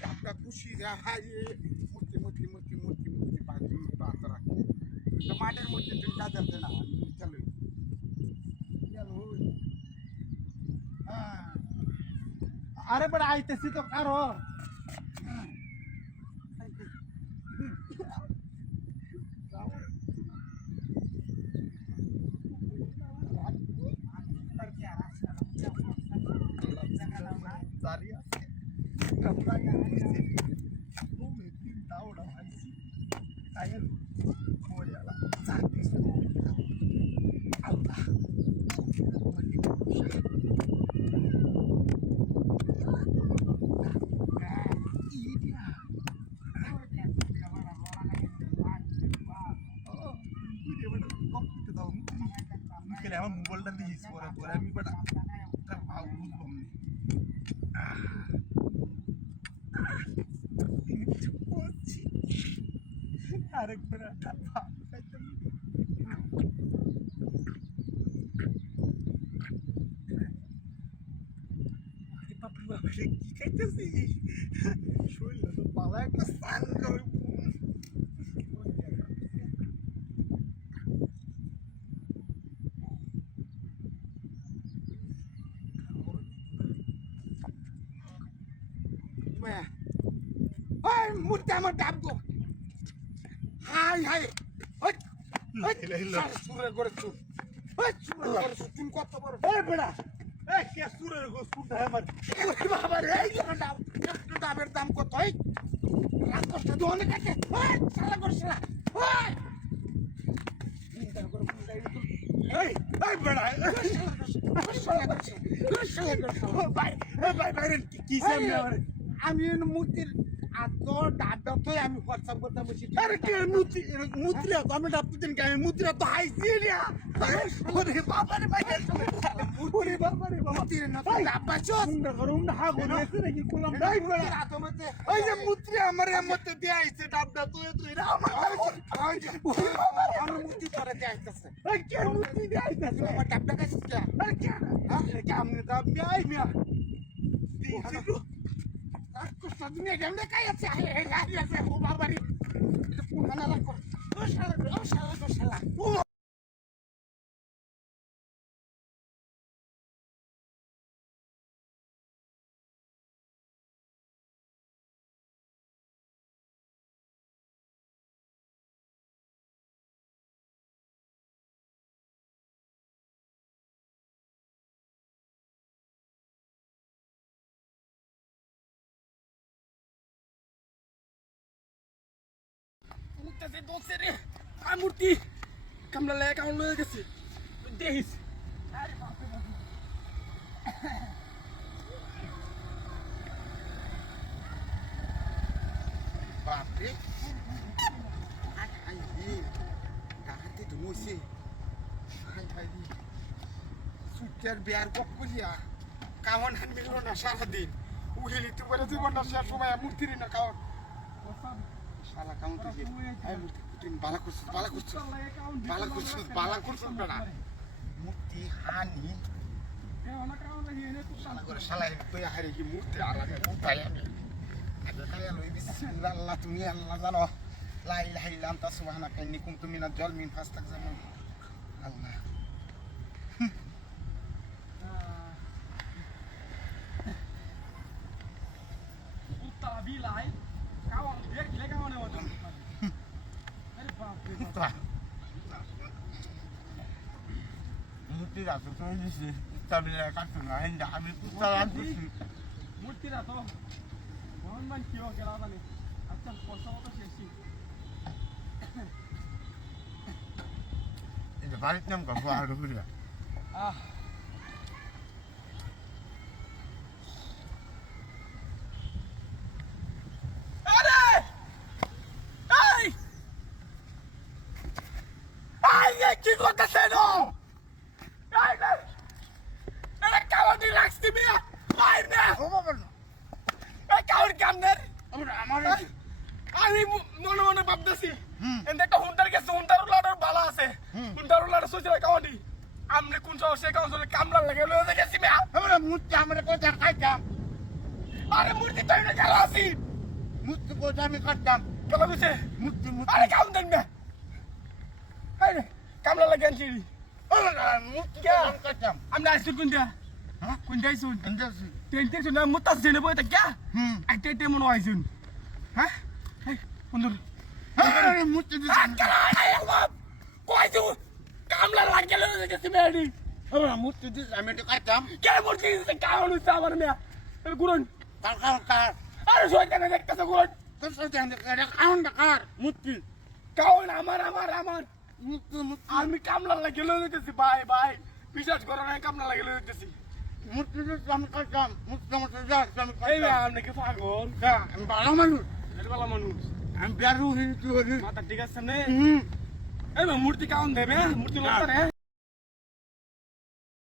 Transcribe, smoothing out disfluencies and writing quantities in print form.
आपका खुशी मूर्ती बाजरा टमाटर मूर्ती तुम क्या करते ना चलो चलो अरे पण आयतेसी तो कारो Kailangan mobile na lihis wala mi pada trabaho mo harap pera apa kita perlu kita sih shoulder pala kesan kau मूर्ति আমার ডাবগো হাই হাই ওই সুরে করেছো ওই সুরে করেছো তুমি কত বড় এই বেড়া এই কে সুরের গোসুটা আমার ওরে বাবা রে এই ডাব ডাবের দাম কত এই লাখ কষ্ট দোনে কাটে ওই শালা করছলা ওই চিন্তা করে মুন্ডাই তো এই এই বেড়া শালা করছে ভাই ভাই ভাই কি সামনে আমি মূর্তির আতো ডাবটা তো আমি হোয়াটসঅ্যাপ করতে বসি अरे के मुद्रा तो हमें डाबते दिन क्या मुद्रा तो हाई सी लिया अरे बाबा रे भाई अरे बाबा रे बाबा মূর্তির না তো ডাবটা চোস मुंडा करो मुंडा हा बोल ऐसे नहीं कुलम डाई बड़ा রাতো মতে ओए ये मुद्रा हमारे मत दिया ऐसे डाबदा तो ये तो इरा আমার মূর্তি তোরে দেখাইতেছে अरे क्या मुद्रा दिया ऐसे আমার ডাবটা কাছে अरे क्या क्या हमने डाब दिया आई मिया কষ্ট দুনিয়া কেমনে কাই আছে এই গাড়ি আছে ও বাবারি পুরানা লাগ ও শালা मुद्दा दोसे रे आ मूर्ति कमला ले का ले गेছে দেখিস আরে বাপ রে বাপরে আই আই ডাকাতে ধুমছে আই আই সুটের বিয়ার কপ করিয়া কাওন হান মিলল না সারাদিন উড়িলি তো করে জীবন না শেষ সময় মূর্তির না কাওন শালা কাউন থেকে আই মূর্তি তুমি বালা করছিস বেড়া মূর্তি হানি শালা করে শালা তুই হারে কি মূর্তি আর আমি কোথায় আমি আগে খাইয়া লই বিসমিল্লাহ আল্লাহ তুমি আল্লাহ জানো লা ইলাহা ইল্লা আনতা সুবহানাকা ইন্নী কুনতু মিনাজ জালিমিন ফাস্তাগফিরুন আল্লাহ Utabi lai kawan dia gila kawan yang waduh अरे बाप रे মূর্তি রাখো তো দিছি তাবিলে কাটু না হিন্দা আমি পুতালাম দিছি मूर्ति रातो मोहन मान क्यों केला जाने अच्छा पैसा तो शेषी এই বাড়ির নাম কত আর হইলা अरे आई आई ये की করতেছে নো आई ना এরা কাওয়া দি রাখছি মিয়া আই না ও বাবা এ কাওয়ার কামনের আমার আমি মনে মনে ভাবতেছি এন্ড একটা হুন্ডার গেছে হুন্ডার উলাডার বালা আছে হুন্ডার উলাডার সোজা কাওয়ানি আমনে কোন সে কাউন্সিলে কামলা লাগে লয়ে গেছি মিয়া আমরা মূর্তি আমরা কোথা খাইতাম আরে মূর্তি তাই না গেল আসি কোথায় আমি কাটতাম কেলা কইছে মুক্তি আরে কাম দেন না আরে কামলা লাগে আনছি মুক্তি কে? আমি কাটতাম আমরা আইসুন কোনটা হ্যাঁ কোনটা আইসুন ইন্দাসি টেন্টে শুনে মুতাস জেনে বইতা কে হুম আইতে তে মনে আইসুন হ্যাঁ এই বন্ধু আরে মুক্তি দিছি কইছু কামলা লাগে গেছে মেডি মুক্তি দিছি আমি এটা কাটতাম কে মূর্তি দিছে কাউন হইছে আমার মিয়া গুরুন কার আরে শয়তানে দেখতেছে গুরুন তোর সাথে এটা কাউন কার মুক্তি কাউন আমার মুক্তি মুক্তি আমি কামলা লাগে লইতেছি ভাই ভাই বিশ্বাস করো না কামলা লাগে লইতেছি মুক্তি দিছি আমি কাটতাম মুক্তি আমার যাচ্ছে আমি এই কাটতাম আপনি কি পাগল আমি ভালো মানুষ এরবালা মানুষ আমি বেরু হইছি মাথা ঠিক আছে নে হুম এই মূর্তি কাউন দেবে মূর্তি লোক রে